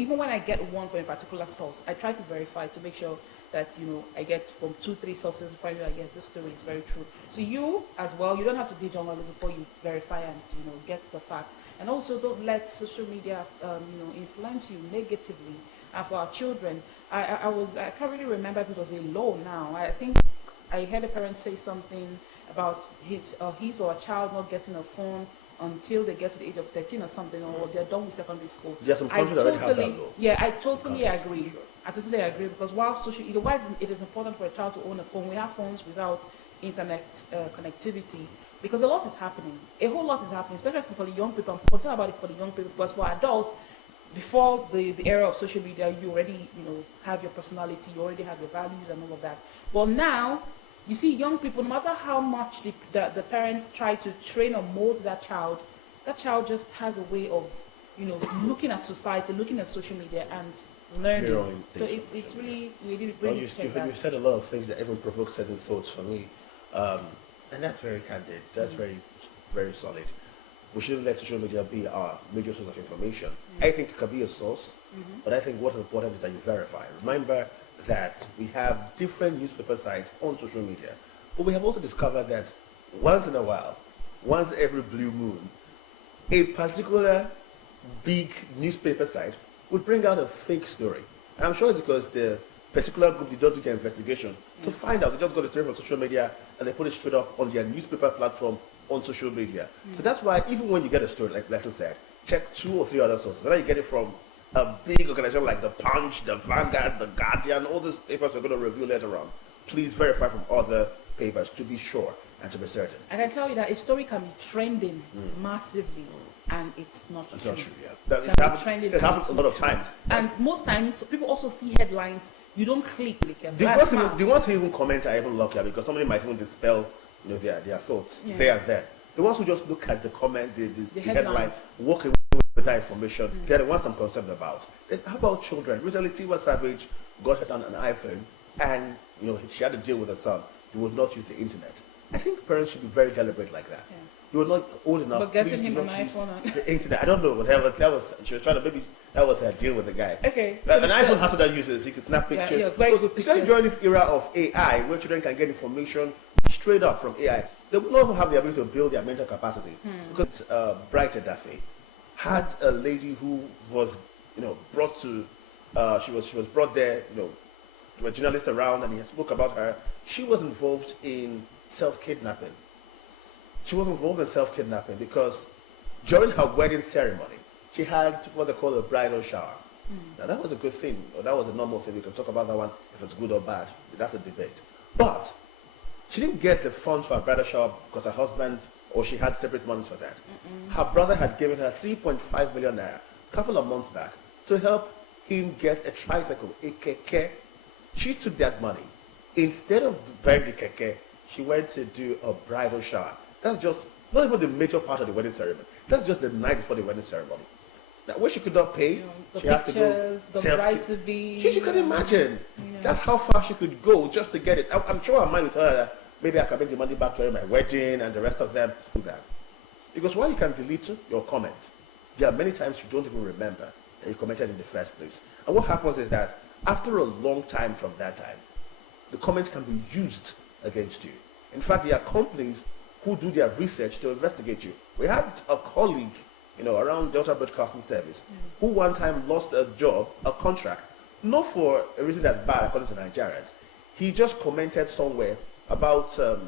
even when I get one from a particular source, I try to verify to make sure that I get from 2, 3 sources. Finally, I get this story is very true. So you as well, you don't have to be journalist before you verify and get the facts. And also, don't let social media influence you negatively. And for our children, I can't really remember if it was a law now. I think I heard a parent say something about his or a child not getting a phone until they get to the age of 13 or something, or they're done with secondary school. Yes, some countries already have that law. Yeah, I totally agree. Sure. I totally agree, because while why it is important for a child to own a phone, we have phones without internet connectivity, because a lot is happening. A whole lot is happening, especially for the young people. I'm concerned about it for the young people, because for adults, before the era of social media, you already have your personality, you already have your values and all of that. But now, you see young people, no matter how much the parents try to train or mold that child just has a way of, looking at society, looking at social media and learning. So it's really you said a lot of things that even provoke certain thoughts for me. And that's very candid. That's very, very solid. We shouldn't let social media be our major source of information. I think it can be a source, but I think what's important is that you verify. Remember that we have different newspaper sites on social media, but we have also discovered that once in a while, once every blue moon, a particular big newspaper site will bring out a fake story. And I'm sure it's because the particular group did not do their investigation to find out. They just got the story from social media and they put it straight up on their newspaper platform on social media. So that's why even when you get a story, like Lesson said, check 2 or 3 other sources. Whether you get it from a big organization like the Punch, the Vanguard, the Guardian, all these papers we're going to review later on, please verify from other papers to be sure and to be certain. I can tell you that a story can be trending massively, and it's not true. Yeah. It's happened a lot of times. And most times, people also see headlines. You don't click. The ones who even comment are even luckier, because somebody might even dispel their thoughts there and then. The ones who just look at the comment, the headline, walk away with that information, they're the ones I'm concerned about. Then how about children? Recently, Tiwa Savage got her son an iPhone, and she had to deal with her son. He would not use the internet. I think parents should be very deliberate like that. Yeah. You were not old enough. But getting him an iPhone on the internet, I don't know. Whatever that was, she was trying to that was her deal with the guy. Okay. An iPhone has that uses. You can snap pictures. Yeah, very good pictures. During this era of AI, where children can get information straight up from AI, they will not have the ability to build their mental capacity. Because Brighter Daffy had a lady who was, brought to, she was brought there, there were journalists around, and he spoke about her. She was involved in self-kidnapping. She was involved in self-kidnapping because during her wedding ceremony, she had what they call a bridal shower. Now that was a good thing, or that was a normal thing. We can talk about that one if it's good or bad. That's a debate. But she didn't get the funds for her bridal shower because her husband, or she had separate monies for that. Her brother had given her 3.5 million naira a couple of months back to help him get a tricycle, a keke. She took that money. Instead of buying the keke, she went to do a bridal shower. That's just not even the major part of the wedding ceremony. That's just the night before the wedding ceremony. Now, where she could not pay, she had to go self-kidnapping. She could imagine. That's how far she could go just to get it. I'm sure her mind would tell her that maybe I can make the money back during my wedding and the rest of them do that. Because while you can delete your comment, there are many times you don't even remember that you commented in the first place. And what happens is that after a long time from that time, the comments can be used against you. In fact, there are companies who do their research to investigate you. We had a colleague, around Delta Broadcasting Service, who one time lost a job, a contract, not for a reason that's bad according to Nigerians. He just commented somewhere about the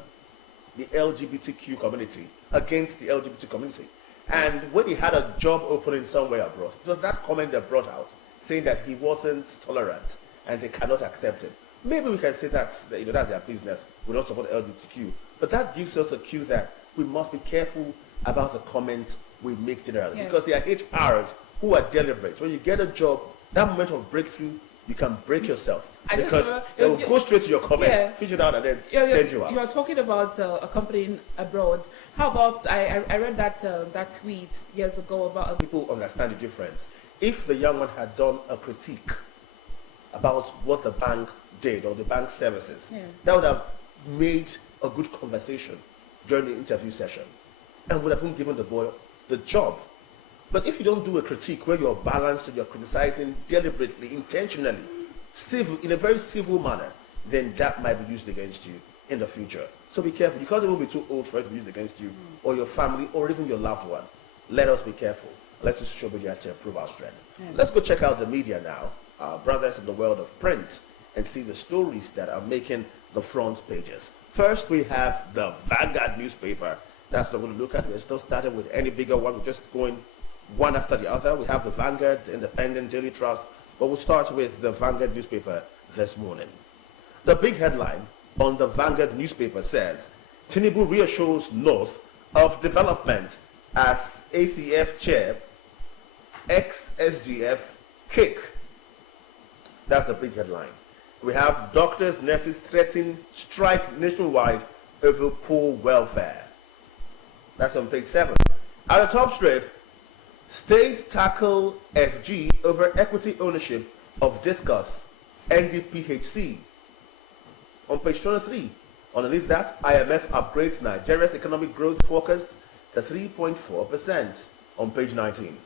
LGBTQ community, against the LGBT community. And when he had a job opening somewhere abroad, it was that comment that brought out, saying that he wasn't tolerant and they cannot accept him. Maybe we can say that's their business. We don't support LGBTQ. But that gives us a cue that we must be careful about the comments we make generally. Yes. Because there are HRs who are deliberate. When you get a job, that moment of breakthrough, you can break yourself. Because they will go straight to your comments, fish it out, and then send you out. You are talking about a company abroad. How about, I read that tweet years ago about... People understand the difference. If the young one had done a critique about what the bank did or the bank services, that would have made a good conversation during the interview session and would have even given the boy the job. But if you don't do a critique where you're balanced and you're criticizing deliberately, intentionally, civil, in a very civil manner, then that might be used against you in the future. So be careful. You can't even be too old for it to be used against you or your family or even your loved one. Let us be careful. Let's just show media to improve our strength. Let's go check out the media now, our brothers in the world of print, and see the stories that are making the front pages. First, we have the Vanguard newspaper. That's what we're going to look at. We're still starting with any bigger one. We're just going one after the other. We have the Vanguard, the Independent, Daily Trust, but we'll start with the Vanguard newspaper this morning. The big headline on the Vanguard newspaper says, Tinubu reassures North of development as ACF chair, ex-SGF kick. That's the big headline. We have doctors, nurses threaten strike nationwide over poor welfare. That's on page 7. At the top strip, states tackle FG over equity ownership of Discuss, NDPHC. On page 23, underneath that, IMF upgrades Nigeria's economic growth forecast to 3.4% on page 19.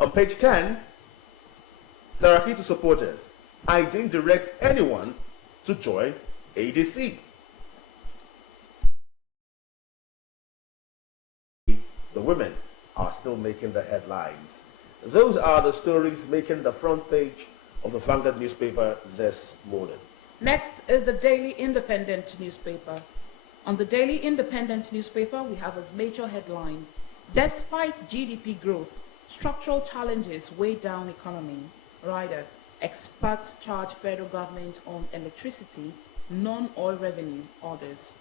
On page 10, Saraki to supporters, I didn't direct anyone to join ADC. The women are still making the headlines. Those are the stories making the front page of the Vanguard newspaper this morning. Next is the Daily Independent newspaper. On the Daily Independent newspaper, we have as major headline, despite GDP growth, structural challenges weigh down economy. Rider, experts charge federal government on electricity, non-oil revenue orders.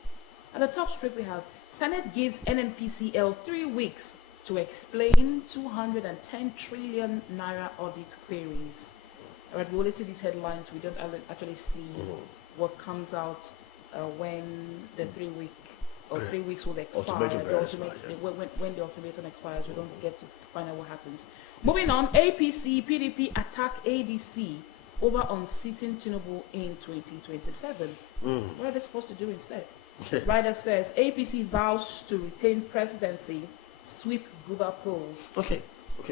At the top strip, we have Senate gives NNPCL 3 weeks to explain 210 trillion naira audit queries. Right, we only see these headlines. We don't actually see what comes out when the 3 weeks will expire. When the ultimatum expires, we don't get to find out what happens. Moving on, APC, PDP attack ADC over unseating Tinubu in 2027. What are they supposed to do instead? Rider says APC vows to retain presidency, sweep Guba polls. Okay,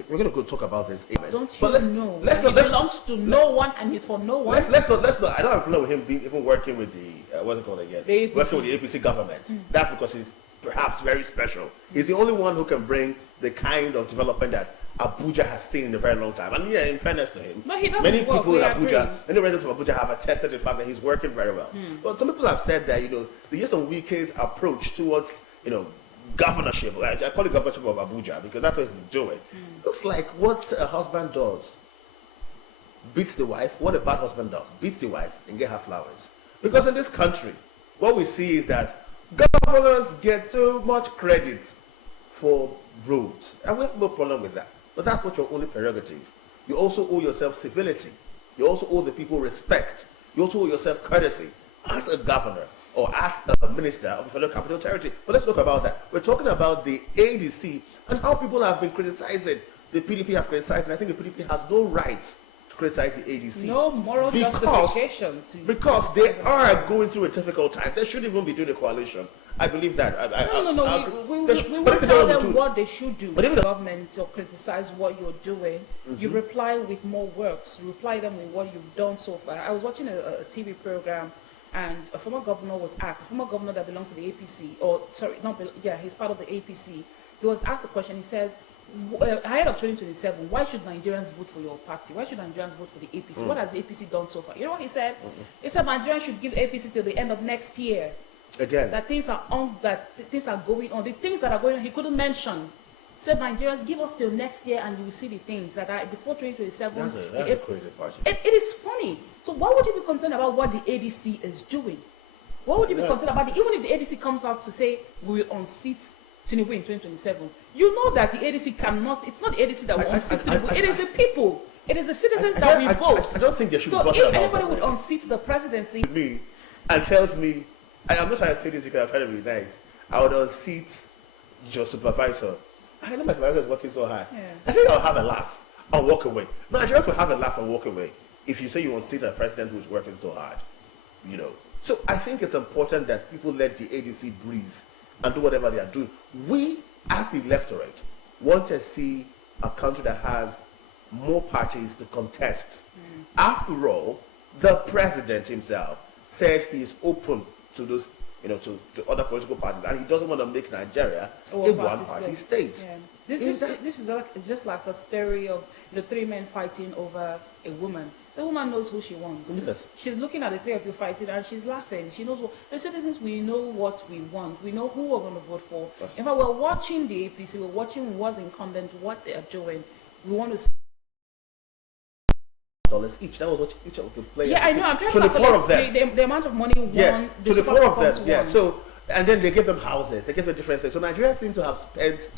we're going to go talk about this. Don't you know? He belongs to no one and he's for no one. Let's not. I don't have a problem with him even working with the what's it called again? Working with the APC government. That's because he's perhaps very special. He's the only one who can bring the kind of development that Abuja has seen in a very long time. And yeah, in fairness to him, many people in Abuja, many residents of Abuja have attested to the fact that he's working very well. But some people have said that, the use of Wike's approach towards, governorship, I call it governorship of Abuja because that's what he's doing. Looks like what a husband does. Beats the wife. What a bad husband does. Beats the wife and get her flowers. Because in this country, what we see is that governors get so much credit for roads. And we have no problem with that. But that's not your only prerogative. You also owe yourself civility. You also owe the people respect. You also owe yourself courtesy as a governor or as a minister of a federal capital territory. But let's talk about that. We're talking about the ADC and how people have been criticizing. The PDP have criticized, and I think the PDP has no right to criticize the ADC. No moral justification. Because they are going through a difficult time. They shouldn't even be doing a coalition. I believe that. We will tell them what they should do. But if the government or criticize what you're doing, you reply with more works. You reply them with what you've done so far. I was watching a TV program, and a former governor was asked, a former governor that belongs to the APC, he's part of the APC. He was asked the question. He says, ahead of 2027, why should Nigerians vote for your party? Why should Nigerians vote for the APC? What has the APC done so far? You know what he said? He said Nigerians should give APC till the end of next year. Again, that things are going on. The things that are going on, he couldn't mention. Said Nigerians, give us till next year, and you will see the things that are before 2027. That's a crazy part. It is funny. So why would you be concerned about what the ADC is doing? What would you be concerned about even if the ADC comes out to say we will unseat Tinubu in 2027? You know that the ADC cannot. It's not the ADC that will unseat Tinubu. It is the people. It is the citizens that we vote. I don't think they should. So if anybody would unseat the presidency, me and tells me. I'm not trying to say this because I'm trying to be nice. I would unseat your supervisor. I know my supervisor is working so hard. I think I'll have a laugh and walk away. No, Nigerians will have a laugh and walk away if you say you unseat a president who is working so hard. So I think it's important that people let the ADC breathe and do whatever they are doing. We, as the electorate, want to see a country that has more parties to contest. After all, the president himself said he is open to those, to other political parties, and he doesn't want to make Nigeria a one-party state. Yeah. This is just like a story of the three men fighting over a woman. The woman knows who she wants. Yes. She's looking at the three of you fighting and she's laughing. She knows what the citizens, we know what we want. We know who we're going to vote for. In fact, we're watching the APC, we're watching what the incumbent, what they are doing. We want to see dollars each. That was what each of the players. Yeah, I know. I'm trying to 24 of them. The amount of money won. Yes, The 24 of them. won. Yeah. So, and then they give them houses. They give them different things. So Nigeria seems to have spent,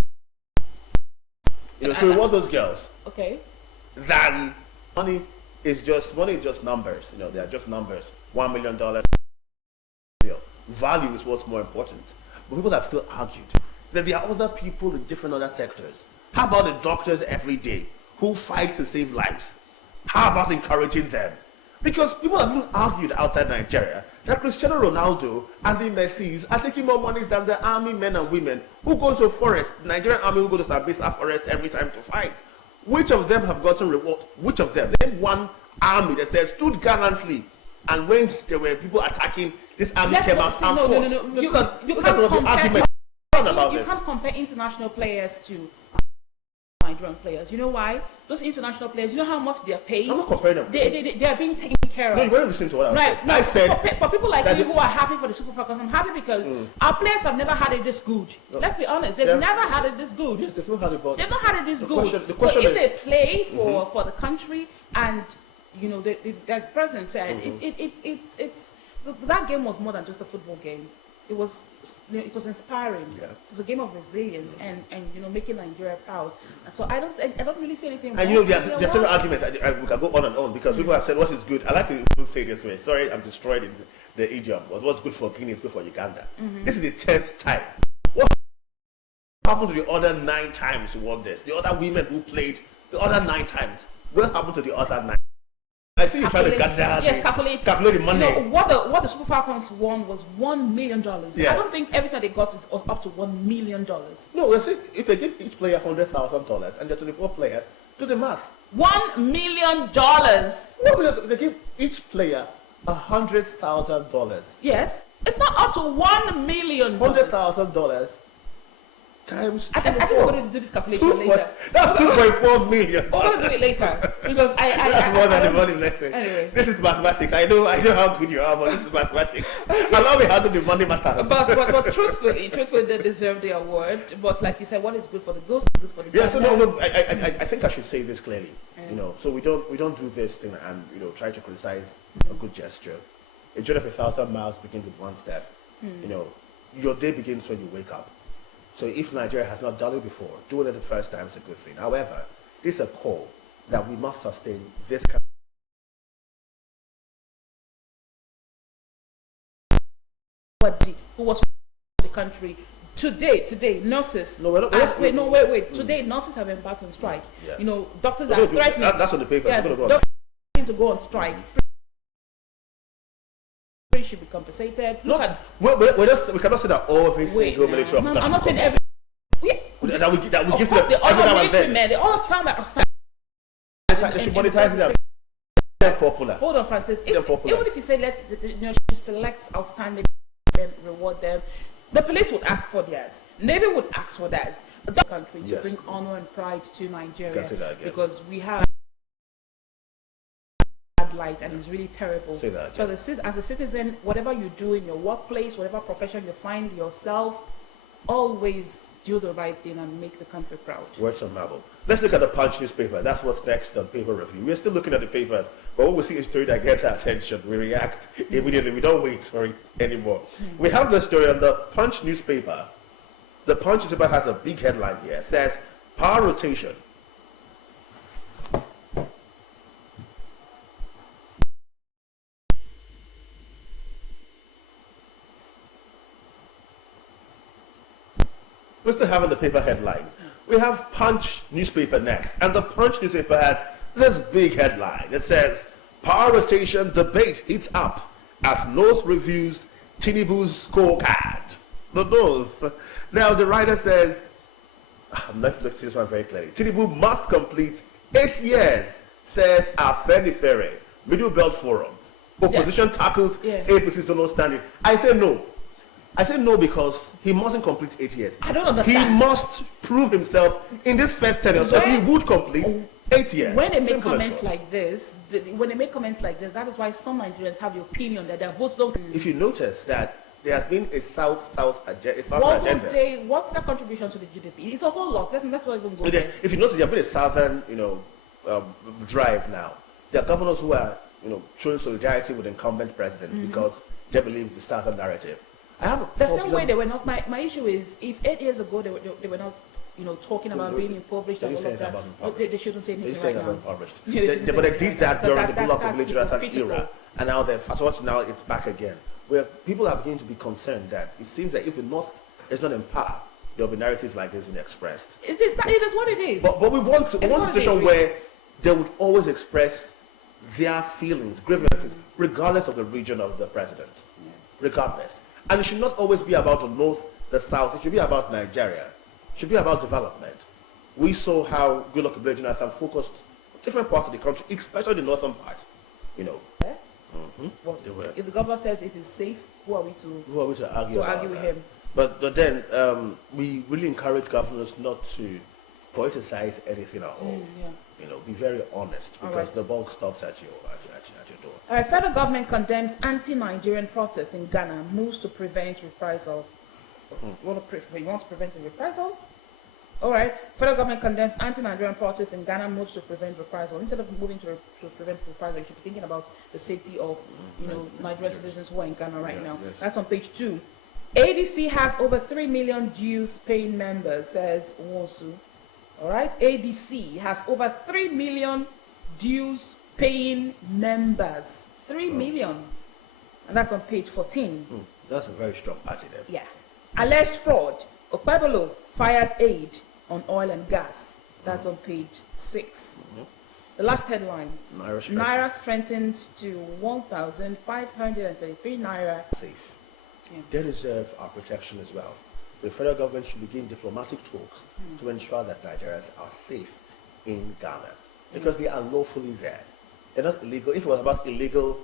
to reward those girls. Okay. Than money is just numbers. They are just numbers. $1 million. Value is what's more important. But people have still argued that there are other people in different other sectors. How about the doctors every day who fight to save lives? How about encouraging them? Because people have even argued outside Nigeria that Cristiano Ronaldo and the Messis are taking more money than the army men and women who go to forest, the Nigerian army who go to Sambisa forest every time to fight. Which of them have gotten reward? Which of them? Name one army that said stood gallantly, and when there were people attacking, this army came out and fought. No. You can't compare international players to Nigerian players. You know why? Those international players, you know how much they are paid? I'm not comparing them. They are being taken care of. No, you weren't listening to what I said. No, I said for people like me who are happy for the Super Falcons, I'm happy because our players have never had it this good. No. Let's be honest, they've never had it this good. Yes, they've not had it, but they've not had it this good. The question so is, if they play for the country, and the president said it's that game was more than just a football game. It was inspiring. Yeah. It was a game of resilience and making Nigeria proud. And so I don't really say anything. And there's several arguments. We can go on and on because people have said what is good. I like to even say this way. Sorry, I'm destroyed in the idiom. What's good for Guinea is good for Uganda. This is the 10th time. What happened to the other 9 times you won this? The other women who played the other 9 times. What happened to the other 9? I see you trying to calculate the money. What the Super Falcons won was $1 million. Yes. I don't think everything they got is up to $1 million. No, let's say if they give each player $100,000 and there are 24 players, do the math. $1 million. No, they give each player $100,000. Yes, it's not up to $1 million. $100,000 times 24. I think we're going to do this calculation later. That's 2.4 million. We're going to do it later because that's more than the money lesson. Anyway, this is mathematics. I know how good you are, but this is mathematics. Allow me handle the money matters. But truthfully, they deserve the award. But like you said, what is good for the ghost is good for the. Yeah. So no. I think I should say this clearly. So we don't do this thing and try to criticize a good gesture. A journey of 1,000 miles begins with one step. Your day begins when you wake up. So if Nigeria has not done it before, doing it the first time is a good thing. However, this is a call that we must sustain this kind of who was the country today nurses. Wait. Today nurses have embarked on strike. Yeah. Doctors are threatening. That's on the paper. Yeah, doctors to go on strike. Should be compensated. We cannot say that every single military officer. I'm not saying every. That we give to them the every now and then. Men, they all sound like they should monetize them. They're popular. Hold on, Francis. Even if you say she selects outstanding men, reward them, the police would ask for theirs. Navy would ask for theirs. The country to bring honor and pride to Nigeria because we have light and it's really terrible. Say that, so as a citizen, whatever you do in your workplace, whatever profession you find yourself, always do the right thing and make the country proud. Words of marvel. Let's look at the Punch newspaper. That's what's next on paper review. We're still looking at the papers, but when we see a story that gets our attention, we react immediately. We don't wait for it anymore. We have the story on the Punch newspaper. The Punch newspaper has a big headline here. It says, power rotation. We're still having the paper headline. We have Punch newspaper next, and the Punch newspaper has this big headline that says, power rotation debate heats up as North reviews Tinubu's scorecard. The North. Now the writer says, I'm not looking at this one very clearly. Tinubu must complete 8 years, says Afenifere, Middle Belt Forum. Opposition tackles APC's don't standing. I say no. I say no because he mustn't complete 8 years. I don't understand. He must prove himself in this first tenure, so he would complete 8 years. When they make comments like this, that is why some Nigerians have the opinion that their votes don't. If you notice that there has been a South agenda. What's that contribution to the GDP? It's a whole lot. That's not even good. If you notice, there has been a Southern, drive now. There are governors who are, showing solidarity with the incumbent president because they believe the Southern narrative. I have the same way they were not. My issue is if 8 years ago they were not, talking about being impoverished and all of that. They shouldn't say anything right now. But they did that during the Bullock Military era, and now now it's back again. Where people are beginning to be concerned that it seems that if the North is not in power, there will be narratives like this being expressed. It is what it is. But we want a situation where they would always express their feelings, grievances, regardless of the region of the president. Yeah. Regardless. And it should not always be about the North, the South. It should be about Nigeria. It should be about development. We saw how Goodluck Jonathan focused different parts of the country, especially the northern part. Yeah. Well, if the governor says it is safe, who are we to argue with him? But then we really encourage governors not to politicize anything at all. Be very honest because the bulk stops at your door. All right, federal government condemns anti-Nigerian protest in Ghana, moves to prevent reprisal. You want to prevent a reprisal? All right, federal government condemns anti-Nigerian protest in Ghana, moves to prevent reprisal. Instead of moving to prevent reprisal, you should be thinking about the safety of Nigerian citizens who are in Ghana right now. Yes. That's on page 2. ADC has over 3 million dues paying members, says Wosu. All right, ADC has over 3 million dues paying members. 3 million. And that's on page 14. That's a very strong party there. Yeah. Alleged fraud. Okpebolo fires aid on oil and gas. That's on page 6. The last headline. Naira strengthens to 1,533 Naira. Safe. Yeah. They deserve our protection as well. The federal government should begin diplomatic talks to ensure that Nigerians are safe in Ghana because they are lawfully there. They're not illegal. If it was about illegal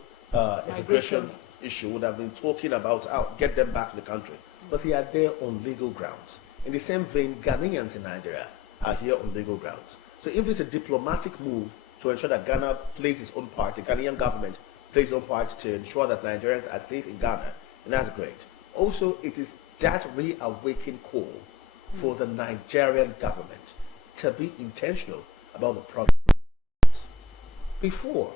immigration issue, would have been talking about how get them back to the country. But they are there on legal grounds. In the same vein, Ghanaians in Nigeria are here on legal grounds. So if there's a diplomatic move to ensure that Ghana plays its own part, the Ghanaian government plays its own part to ensure that Nigerians are safe in Ghana, and that's great. Also, it is that reawakened call for the Nigerian government to be intentional about the progress. Before,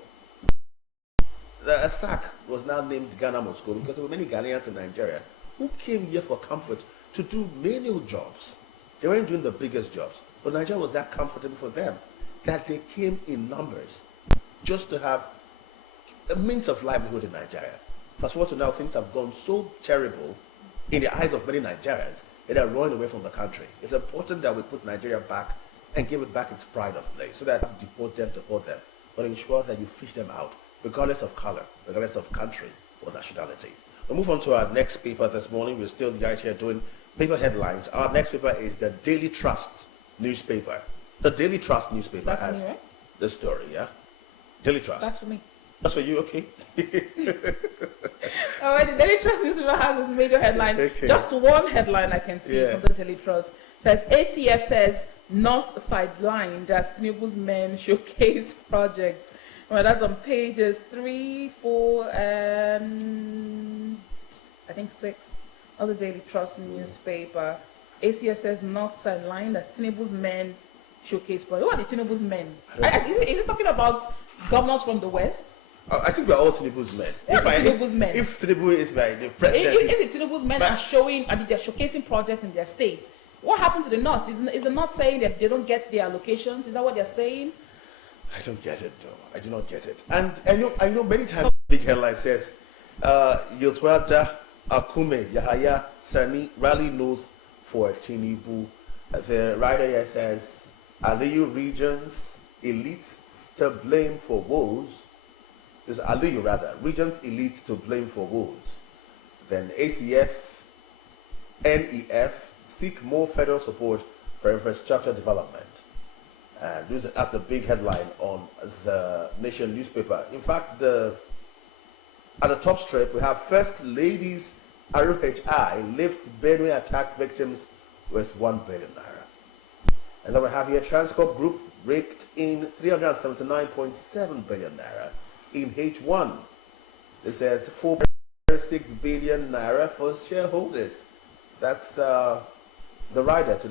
the SAC was now named Ghana Moscow because there were many Ghanaians in Nigeria who came here for comfort to do menial jobs. They weren't doing the biggest jobs, but Nigeria was that comfortable for them that they came in numbers just to have a means of livelihood in Nigeria. Fast forward to now, things have gone so terrible in the eyes of many Nigerians that are running away from the country. It's important that we put Nigeria back and give it back its pride of place so that deport them, but ensure that you fish them out, regardless of color, regardless of country or nationality. We'll move on to our next paper this morning. We're still right here doing paper headlines. Our next paper is the Daily Trust newspaper. The Daily Trust newspaper has the story, yeah? Daily Trust. That's for me. That's for you, okay? All right, the Daily Trust newspaper has this major headline. Okay. Just one headline I can see from the Daily Trust. Says ACF says North sidelined as Tinubu's men showcase projects. Well, that's on pages 3, 4, and I think 6 of the Daily Trust newspaper. ACF says North sidelined as Tinubu's men showcase projects. Who are the Tinubu's men? Is it talking about governors from the West? I think we're all Tinubu's men. If Tinubu is the president, if the Tinubu's men are showing, they're showcasing projects in their states, what happened to the North? Is the North saying that they don't get their allocations? Is that what they're saying? I don't get it, though. I do not get it. And I know many times the big headline says, Yotwada Akume Yahaya Sani rally north for Tinubu. The writer here says, Aliyu regions elite to blame for woes. There's Aliyu rather, regions elite to blame for woes. Then ACF, NEF seek more federal support for infrastructure development. And that's the big headline on the Nation newspaper. In fact, at the top strip, we have First Lady's RFHI lifts Benue attack victims with 1 billion naira. And then we have here Transcorp Group raked in 379.7 billion naira in H1. It says 4.6 billion naira for shareholders. That's the rider to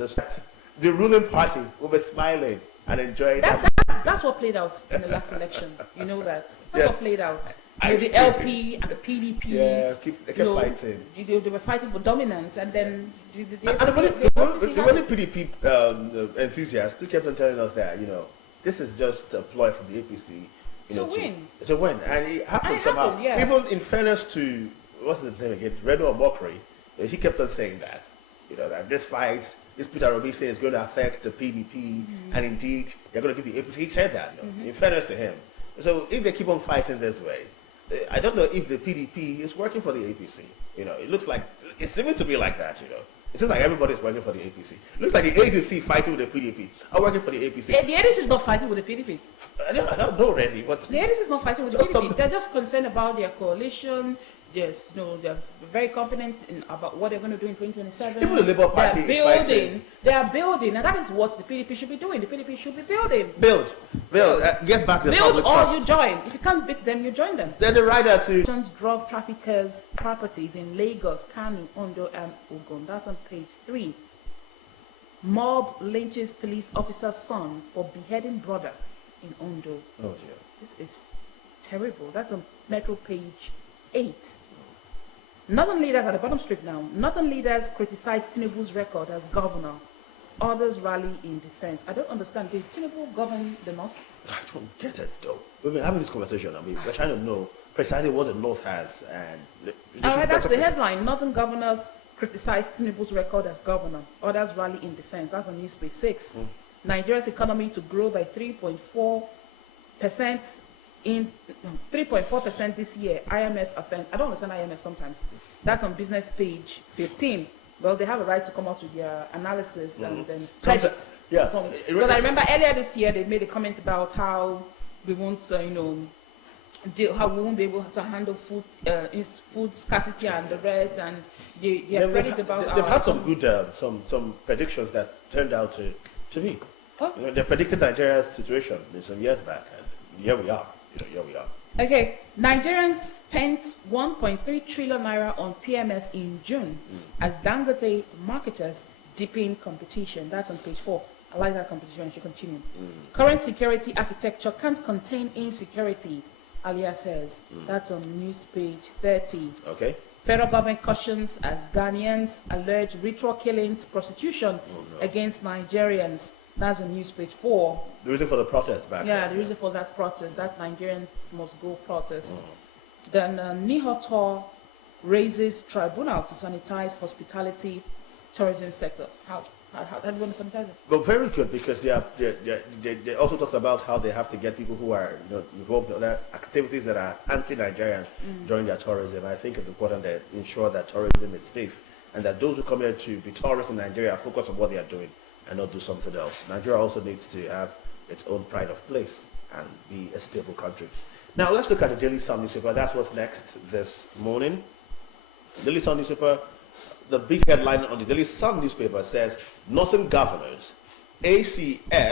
the ruling party will be smiling and enjoying that's what played out in the last election. You know that. That's Yes. what played out. The LP and the PDP. Yeah, they kept fighting. They were fighting for dominance, and then the many PDP enthusiasts still kept on telling us that this is just a ploy from the APC. To win, and it happened somehow. Yeah. Even in fairness to what's his name again, Redo Mockery, he kept on saying that that this fight, this Peter Obi thing is going to affect the PDP, and indeed they're going to give the APC. He said that. In fairness to him, so if they keep on fighting this way, I don't know if the PDP is working for the APC. It looks like it's seeming to be like that. It seems like everybody's working for the APC. It looks like the ADC fighting with the PDP are working for the APC. The ADC is not fighting with the PDP. I don't know really, but the ADC is not fighting with the PDP. They're just concerned about their coalition. Yes, they're very confident about what they're going to do in 2027. Even the Labour Party is fighting. They are building, and that is what the PDP should be doing. The PDP should be building. Build. Get back the build public or trust. you join. If you can't beat them, you join them. Then the rider to Drug traffickers' properties in Lagos, Kano, Ondo, and Ogun. That's on page 3. Mob lynches police officer's son for beheading brother in Ondo. Oh dear. This is terrible. That's on Metro page 8. Northern leaders at the bottom strip now. Northern leaders criticize Tinubu's record as governor. Others rally in defense. I don't understand. Did Tinubu govern the North? I don't get it though. We've been having this conversation. We're trying to know precisely what the North has, and alright, that's the headline. Northern governors criticize Tinubu's record as governor. Others rally in defense. That's on newspaper 6. Nigeria's economy to grow by 3.4% in 3.4% this year. IMF affirmed. I don't understand IMF sometimes. That's on business page 15. Well, they have a right to come out with their analysis and then credits. Yes. Because I remember earlier this year they made a comment about how we won't, how we won't be able to handle food scarcity and the rest, and they've had some good some predictions that turned out to be. Oh. They predicted Nigeria's situation some years back, and here we are. Here we are. Okay, Nigerians spent 1.3 trillion naira on PMS in June as Dangote marketers deepen competition. That's on page 4. I like that competition. I should continue. Current security architecture can't contain insecurity, Alia says. That's on news page 30. Okay. Federal government cautions as Ghanaians allege ritual killings, prostitution against Nigerians. That's on news page 4. The reason for the protest back Yeah, then. the reason for that protest, that Nigerians must go protest. Then Nihotor raises tribunal to sanitize hospitality tourism sector. How do you want to sanitize it? But very good, because they also talked about how they have to get people who are involved in other activities that are anti-Nigerian during their tourism. I think it's important that ensure that tourism is safe, and that those who come here to be tourists in Nigeria focus on what they are doing and not do something else. Nigeria also needs to have its own pride of place and be a stable country. Now let's look at the Daily Sun newspaper. That's what's next this morning. Daily Sun newspaper, the big headline on the Daily Sun newspaper says, Northern governors, ACS